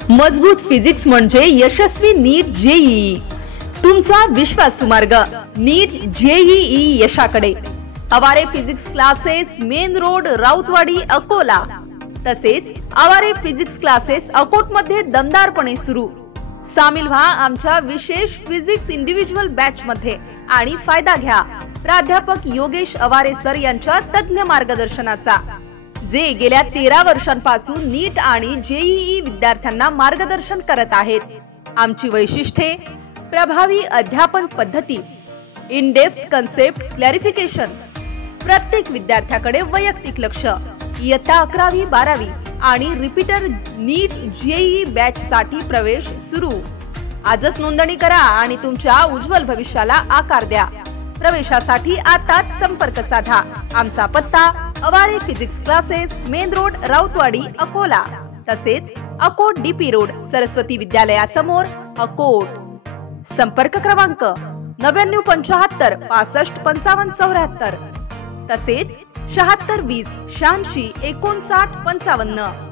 मजबूत फिजिक्स म्हणजे यशस्वी नीट जेईई। तुमचा विश्वासू मार्ग नीट जेईई यशाकडे। Aware physics classes, main road, Rautwadi, Akola. तसेच आवारे फिजिक्स क्लासेस अकोट मध्ये दमदारपणे सुरू। सामील व्हा आमच्या विशेष फिजिक्स इंडिव्हिज्युअल बॅच मध्ये आणि फायदा घ्या प्राध्यापक योगेश अवारे सर यांच्या तज्ञ मार्गदर्शनाचा, जे गेल्या 13 वर्षांपासून नीट आणि जेईई विद्यार्थ्यांना मार्गदर्शन करत आहेत। आमची वैशिष्ट्ये: प्रभावी अध्यापन पद्धती, इन डेप्थ कन्सेप्ट क्लॅरिफिकेशन, प्रत्येक विद्यार्थ्याकडे वैयक्तिक लक्ष, इयत्ता 11वी 12वी आणि रिपीटर नीट जेईई बॅच साठी प्रवेश सुरू। आजच नोंदणी करा आणि तुमच्या उज्ज्वल भविष्याला आकार द्या। प्रवेशासाठी आताच संपर्क साधा। आमचा पत्ता: Aware physics classes, main road, Rautwadi, Akola. तसेच अकोट डीपी रोड, सरस्वती विद्यालयासमोर, अकोट। संपर्क क्रमांक 9975 65 55 74। तसेच 76 20 86 59 55।